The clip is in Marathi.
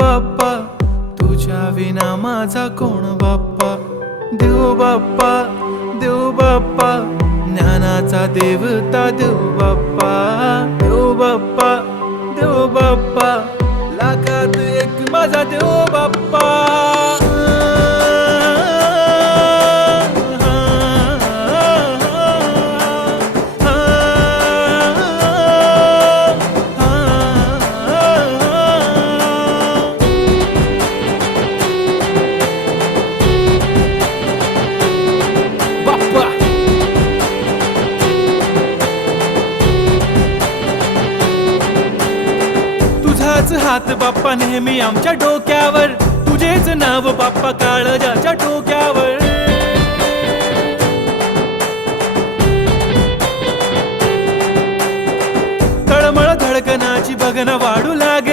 बाप्पा तुझ्या विना माझा कोण बाप्पा. देव बाप्पा देव बाप्पा ज्ञानाचा देवता देव बाप्पा. देव बाप्पा देव बाप्पा लाखात एक माझा देव बाप्पा. तुझाच हात बाप्पा नेहमी आमच्या डोक्यावर, तुझेच नाव बाप्पा काळजाच्या टोक्यावर. तळमळ धडकनाची बघन वाढू लाग